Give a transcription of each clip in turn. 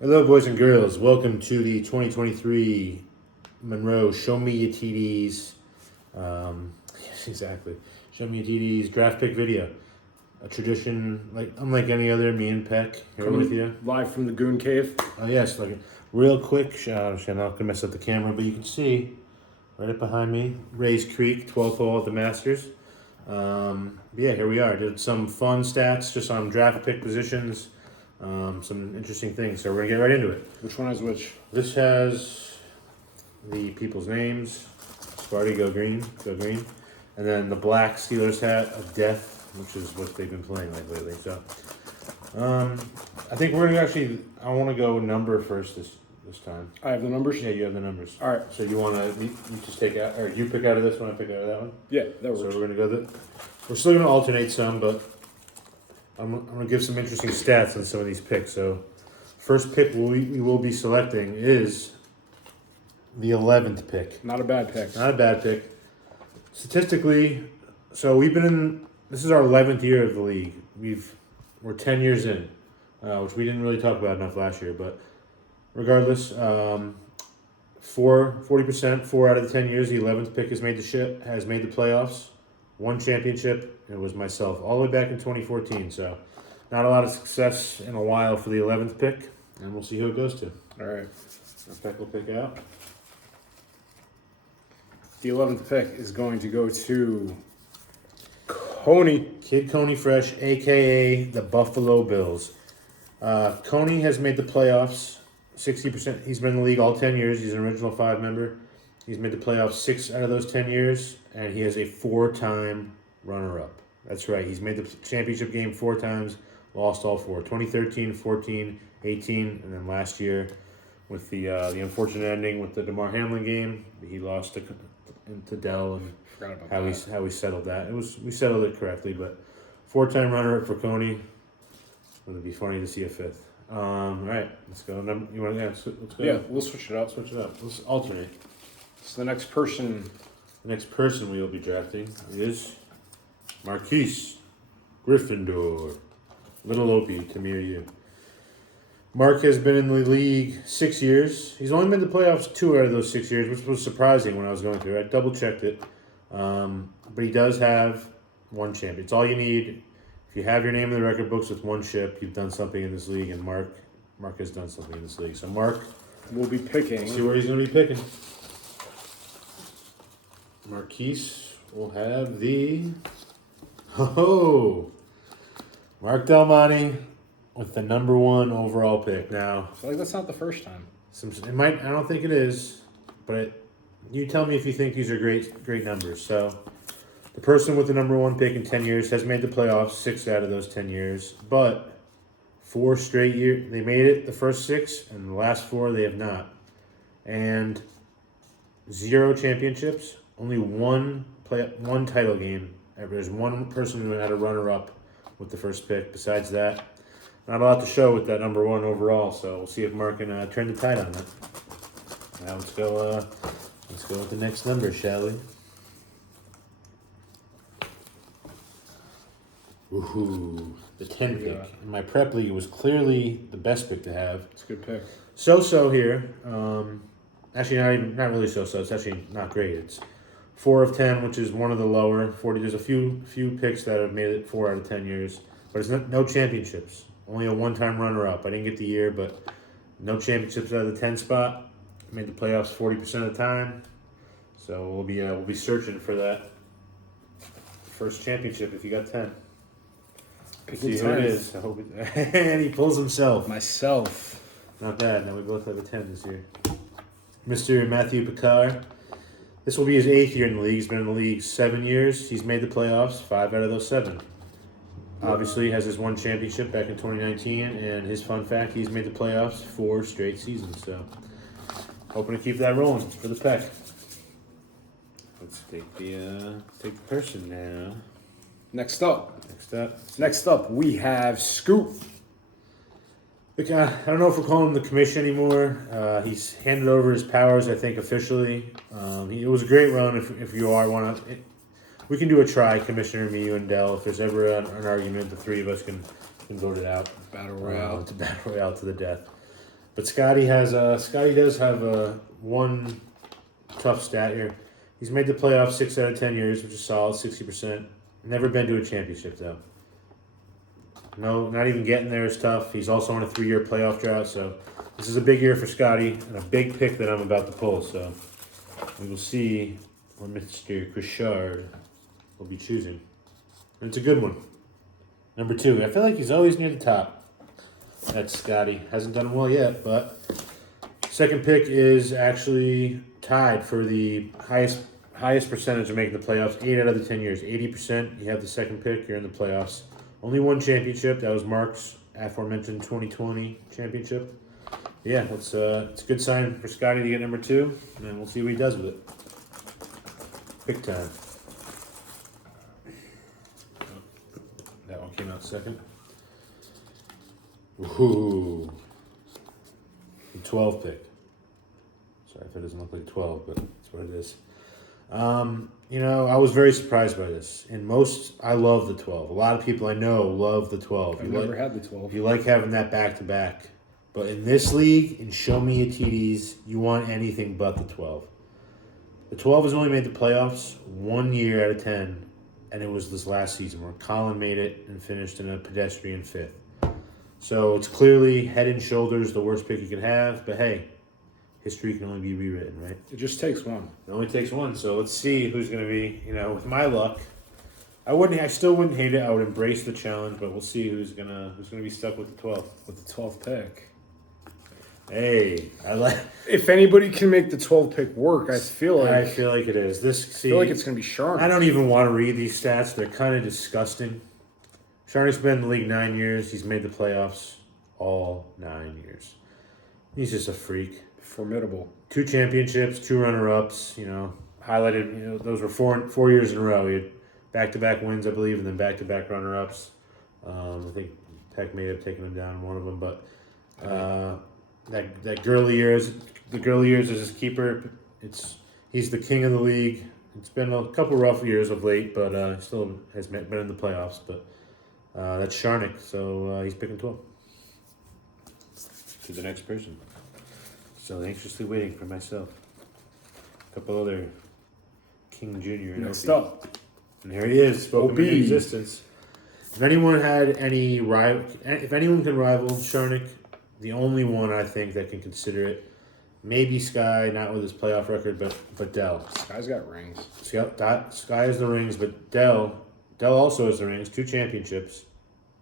Hello, boys and girls. Welcome to the 2023 Monroe Show Me Your TDs. Yes, exactly. Show Me Your TDs draft pick video. A tradition unlike any other. Me and Peck here Coming with you. live from the Goon Cave. Oh yes, real quick. I'm not gonna mess up the camera, but you can see right up behind me, Rays Creek, 12th hole at the Masters. Yeah, here we are. Did some fun stats just on draft pick positions. Some interesting things. So we're gonna get right into it. Which one has which? This has the people's names. Sparty, go green, go green. And then the black Steelers hat of death, which is what they've been playing like lately. So, I think we're gonna I want to go number first this time. I have the numbers. Yeah, you have the numbers. All right. So you just take out, or you pick out of this one, I pick out of that one. Yeah, that So works. we're gonna go. We're still gonna alternate some, but I'm gonna give some interesting stats on some of these picks. So, first pick we will be selecting is the 11th pick. Not a bad pick. Not a bad pick. Statistically, so this is our 11th year of the league. We're 10 years in, which we didn't really talk about enough last year. But regardless, 40%, 4 out of the 10 years, the 11th pick has made the playoffs. One championship. It was myself all the way back in 2014. So, not a lot of success in a while for the 11th pick, and we'll see who it goes to. All right. Peck will pick out. The 11th pick is going to go to Coney. Kid Coney Fresh, a.k.a. the Buffalo Bills. Coney has made the playoffs 60%. He's been in the league all 10 years. He's an original 5 member. He's made the playoffs 6 out of those 10 years, and he is a 4-time runner-up. That's right. He's made the championship game 4 times, lost all 4. 2013, 14, 18, and then last year with the unfortunate ending with the DeMar Hamlin game, he lost to Dell, and Forgot about that. how we settled that. We settled it correctly, but 4-time runner-up for Coney. Would it be funny to see a 5th? All right, let's go. You want to? Yeah, let's go. Yeah, we'll switch it up. Switch it up. Let's alternate. So the next person. The next person we will be drafting is Marquise Gryffindor. Little Opie, Tamir you. Mark has been in the league 6 years. He's only been to playoffs 2 out of those 6 years, which was surprising when I was going through it. I double-checked it. But he does have 1 champion. It's all you need. If you have your name in the record books with 1 ship, you've done something in this league, and Mark has done something in this league. So Mark, We'll be picking. see where he's going to be picking. Marquise will have the... Mark Del Monte with the number 1 overall pick. Now, I feel like that's not the first time. it might. I don't think it is, but you tell me if you think these are great numbers. So, the person with the number 1 pick in 10 years has made the playoffs 6 out of those 10 years, but 4 straight years they made it. The first 6 and the last 4 they have not, and 0 championships. Only one title game ever. There's 1 person who had a runner-up with the first pick. Besides that, not a lot to show with that number 1 overall. So we'll see if Mark can turn the tide on that. Now let's go with the next number, shall we? Woohoo! The 10 pick. Yeah. In my prep league, it was clearly the best pick to have. It's a good pick. So here. Actually, not really so. It's actually not great. It's 4 of 10, which is one of the lower. 40. There's a few picks that have made it 4 out of 10 years, but it's no championships. Only a 1-time runner-up. I didn't get the year, but no championships out of the 10 spot. Made the playoffs 40% of the time. So we'll be searching for that first championship if you got 10. Pick See the who it 10th. is. I hope and he pulls himself. Myself. Not bad. Now we both have a 10 this year. Mr. Matthew Picard. This will be his 8th year in the league. He's been in the league 7 years. He's made the playoffs 5 out of those 7. Obviously, has his 1 championship back in 2019, and his fun fact, he's made the playoffs 4 straight seasons. So, hoping to keep that rolling for the Peck. Let's take the person now. Next up. Next up, we have Scoop. I don't know if we're calling him the commission anymore. He's handed over his powers, I think, officially. It was a great run. If you want to, we can do a try, Commissioner, me, you, and Dell. If there's ever an argument, the 3 of us can vote it out. Battle Royale. It's a battle royale to the death. But Scotty does have one tough stat here. He's made the playoffs 6 out of 10 years, which is solid, 60%. Never been to a championship though. No, not even getting there is tough. He's also on a 3-year playoff drought, so this is a big year for Scotty and a big pick that I'm about to pull. So we will see what Mr. Couchard will be choosing. And it's a good one. Number 2. I feel like he's always near the top. That's Scotty. Hasn't done well yet, but second pick is actually tied for the highest percentage of making the playoffs. 8 out of the 10 years. 80%. You have the second pick. You're in the playoffs. Only one championship. That was Mark's aforementioned 2020 championship. Yeah, it's a good sign for Scotty to get number 2, and then we'll see what he does with it. Pick time. That one came out second. Ooh. The 12 pick. Sorry if it doesn't look like 12, but that's what it is. I was very surprised by this. I love the 12. A lot of people I know love the 12. I've never had the 12. You like having that back-to-back. But in this league, in Show Me Your TDs, you want anything but the 12. The 12 has only made the playoffs 1 year out of 10, and it was this last season where Colin made it and finished in a pedestrian 5th. So it's clearly head and shoulders the worst pick you could have, but hey, history can only be rewritten, right? It just takes one. It only takes one, so let's see who's going to be, with my luck. I still wouldn't hate it. I would embrace the challenge, but we'll see who's gonna be stuck with the 12. With the 12th pick. Hey, If anybody can make the 12th pick work, I feel like it is. I feel like it's gonna be Sharn. I don't even want to read these stats. They're kind of disgusting. Sharnik's been in the league 9 years. He's made the playoffs all 9 years. He's just a freak. Formidable. 2 championships, 2 runner-ups. Highlighted. Those were 4 years in a row. He had back-to-back wins, I believe, and then back-to-back runner-ups. I think Peck may have taken him down in one of them, but that Gurley years as his keeper. He's the king of the league. It's been a couple rough years of late, but still has been in the playoffs. But that's Sharnik, so he's picking 12. To the next person. Still anxiously waiting for myself. A couple other King Jr. Next up. And here he is, spoken OB. into existence. If anyone can rival Sharnik, the only one I think that can consider it, maybe Sky, not with his playoff record, but Dell. Sky's got rings. Sky has the rings, but Dell also has the rings, 2 championships.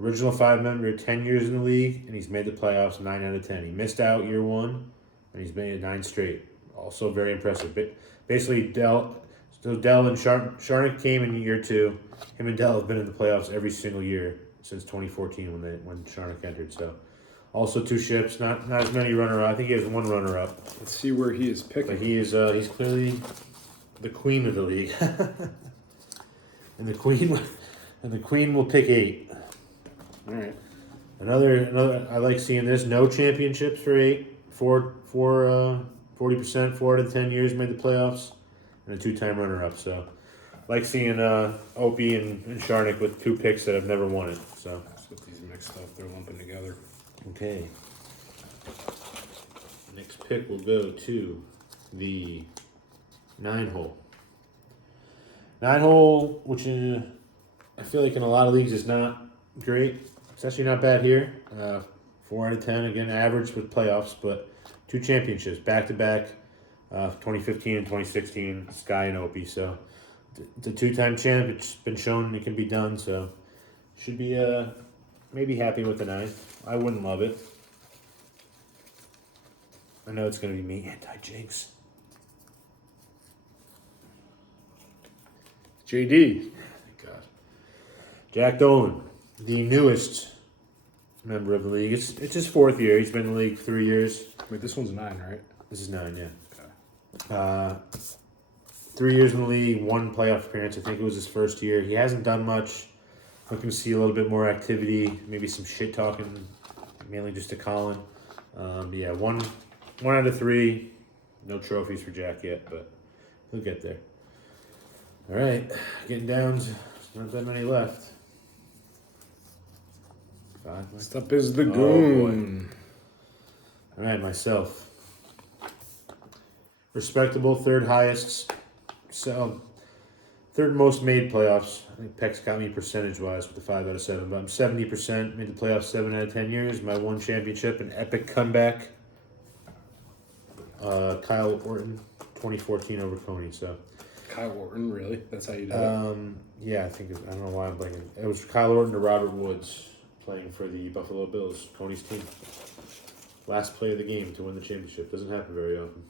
Original 5 member, 10 years in the league, and he's made the playoffs 9 out of 10. He missed out year 1, and he's made it 9 straight. Also very impressive. But basically, Dell and Sharnik came in year 2. Him and Dell have been in the playoffs every single year since 2014 when Sharnik entered. So, also 2 ships, not as many runner-up. I think he has 1 runner-up. Let's see where he is picking. But he's clearly the queen of the league, and the queen will pick 8. All right. Another. I like seeing this. No championships for 8. 40%. 4 out of 10 years made the playoffs, and a 2-time runner-up. So, like seeing Opie and Sharnik with 2 picks that have never won it. So, Let's get these mixed up. They're lumping together. okay. Next pick will go to the 9-hole. 9-hole, which I feel like in a lot of leagues is not great. It's actually not bad here. 4 out of 10, again, average with playoffs, but 2 championships, back-to-back, 2015 and 2016, Sky and Opie. So, it's a 2-time champ. It's been shown it can be done, so should be maybe happy with the 9. I wouldn't love it. I know it's going to be me, anti-jinx. JD. Thank God. Jack Dolan, the newest member of the league. It's his 4th year. He's been in the league 3 years. Wait, this one's 9, right? This is 9, yeah. Okay. 3 years in the league, 1 playoff appearance. I think it was his first year. He hasn't done much. Looking to see a little bit more activity, maybe some shit talking, mainly just to Colin. But yeah, one out of 3. No trophies for Jack yet, but he'll get there. All right, getting down. There's not that many left. 5 left. Next up is the boy. Goon. All right, myself. Respectable, third highest. So, third most made playoffs. I think Peck's got me percentage-wise with the 5 out of 7. But I'm 70%. Made the playoffs 7 out of 10 years. My one championship, an epic comeback. Kyle Orton, 2014 over Coney. So, Kyle Orton, really? That's how you do it? yeah, I don't know why I'm blanking. It was Kyle Orton to Robert Woods playing for the Buffalo Bills, Coney's team. Last play of the game to win the championship. Doesn't happen very often.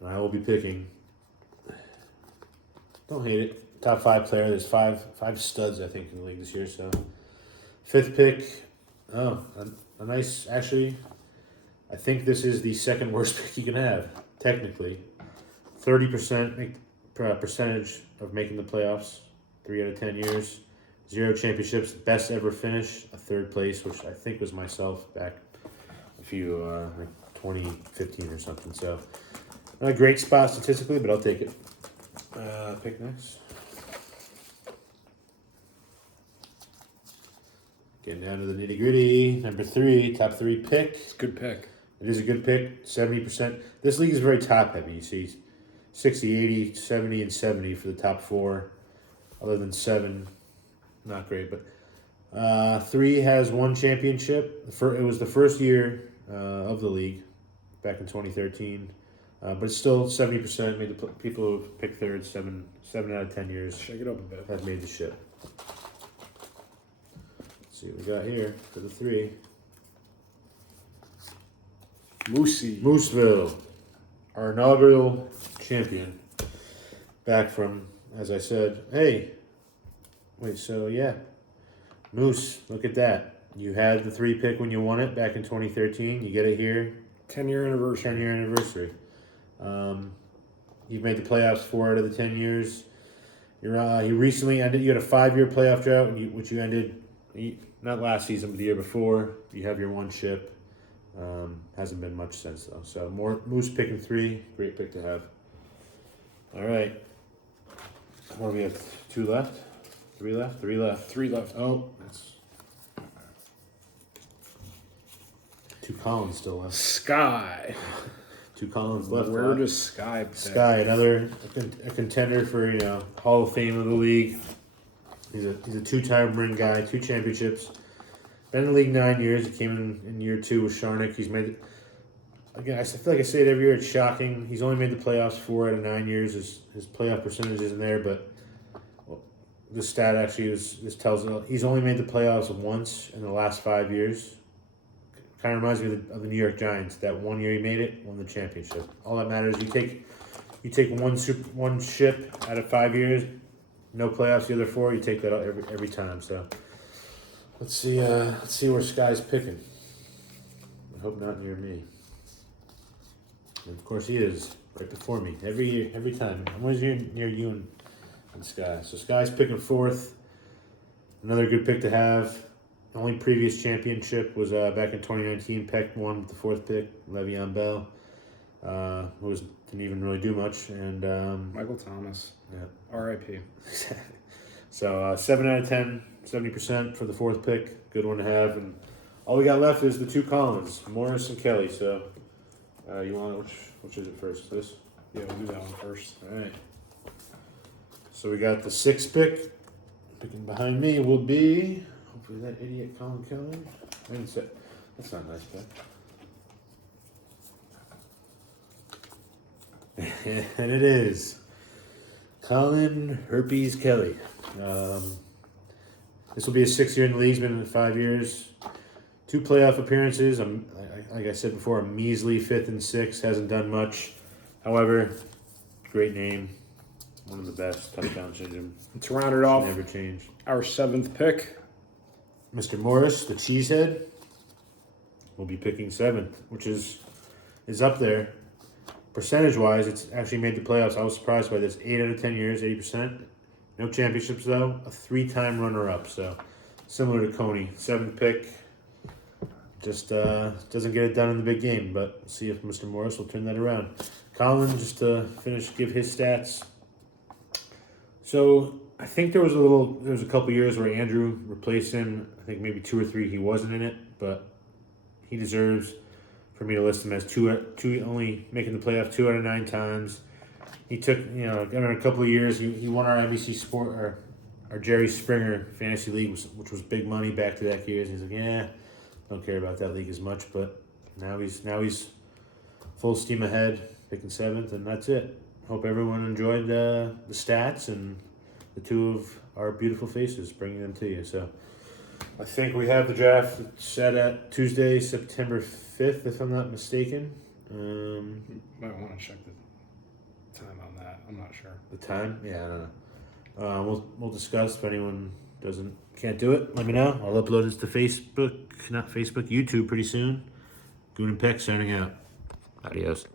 And I will be picking. Don't hate it. Top 5 player. There's five studs, I think, in the league this year. So, 5th pick. Oh, a nice. Actually, I think this is the second worst pick you can have, technically. 30% percentage of making the playoffs, 3 out of 10 years. 0 championships, best ever finish, a 3rd place, which I think was myself back a few, like 2015 or something. So, not a great spot statistically, but I'll take it. Pick next. Getting down to the nitty gritty. Number 3, top 3 pick. It's a good pick. It is a good pick, 70%. This league is very top heavy. You see 60, 80, 70, and 70 for the top 4. Other than 7, not great. But 3 has 1 championship. It was the first year of the league back in 2013. But it's still 70% made the people who picked third 7 out of 10 years Shake it up a bit. have made the ship. Let's see what we got here for the 3. Mooseville, our inaugural champion. Back from, as I said, hey, wait, so yeah. Moose, look at that. You had the 3 pick when you won it back in 2013. You get it here. 10-year anniversary. 10-year anniversary. You've made the playoffs 4 out of the 10 years. You recently ended. You had a 5-year playoff drought, which you ended not last season, but the year before. You have your 1 ship. Hasn't been much since though. So more Moose picking 3, great pick to have. All right. What do we have? 2 left? 3 left? 3 left. 3 left. Oh, that's 2 Collins still left. Sky. 2 Collins left. Where does Sky pick? Sky, another a contender for Hall of Fame of the league. He's a 2-time ring guy, 2 championships. Been in the league 9 years. He came in year 2 with Sharnik. He's made again. I feel like I say it every year. It's shocking. He's only made the playoffs 4 out of 9 years. His playoff percentage isn't there, but the stat actually this tells he's only made the playoffs once in the last 5 years. Kind of reminds me of the New York Giants. That 1 year he made it, won the championship. All that matters, you take one ship out of 5 years, no playoffs the other 4. You take that out every time. So let's see where Sky's picking. I hope not near me. And of course he is right before me every time. I'm always near you and Sky. So Sky's picking 4th. Another good pick to have. The only previous championship was back in 2019. Peck won with the 4th pick. Le'Veon Bell, who didn't even really do much, and Michael Thomas. Yeah. R.I.P. So 7 out of 10, 70% for the 4th pick. Good one to have. And all we got left is the 2 Collins, Morris and Kelly. So you want which is it first? This? Yeah, we'll do that one first. All right. So we got the 6th pick. Picking behind me will be hopefully that idiot Colin Kelly. That's not a nice pick. And it is Colin Herpes Kelly. This will be his 6th year in the league. He's been in 5 years. 2 playoff appearances. Like I said before, a measly 5th and 6th. Hasn't done much. However, great name. One of the best. Touchdown syndrome. To round it off, Never change. our 7th pick. Mr. Morris, the cheesehead, will be picking 7th, which is up there. Percentage-wise, it's actually made the playoffs. I was surprised by this. 8 out of 10 years, 80%. No championships, though. A 3-time runner-up, so similar to Coney. 7th pick. Just doesn't get it done in the big game, but we'll see if Mr. Morris will turn that around. Colin, just to give his stats. So I think there was a couple years where Andrew replaced him. I think maybe 2 or 3 he wasn't in it, but he deserves for me to list him as two only making the playoff 2 out of 9 times. He took, in a couple of years, he won our NBC Sport, our Jerry Springer Fantasy League, which was big money back to back years. He's like, yeah, don't care about that league as much, but now he's full steam ahead, picking 7th, and that's it. Hope everyone enjoyed the stats and the two of our beautiful faces, bringing them to you. So I think we have the draft set at Tuesday, September 5th, if I'm not mistaken. Might want to check the time on that. I'm not sure. The time? Yeah, I don't know. We'll discuss. If anyone can't do it, let me know. I'll upload this to YouTube pretty soon. Goon and Peck signing out. Adios.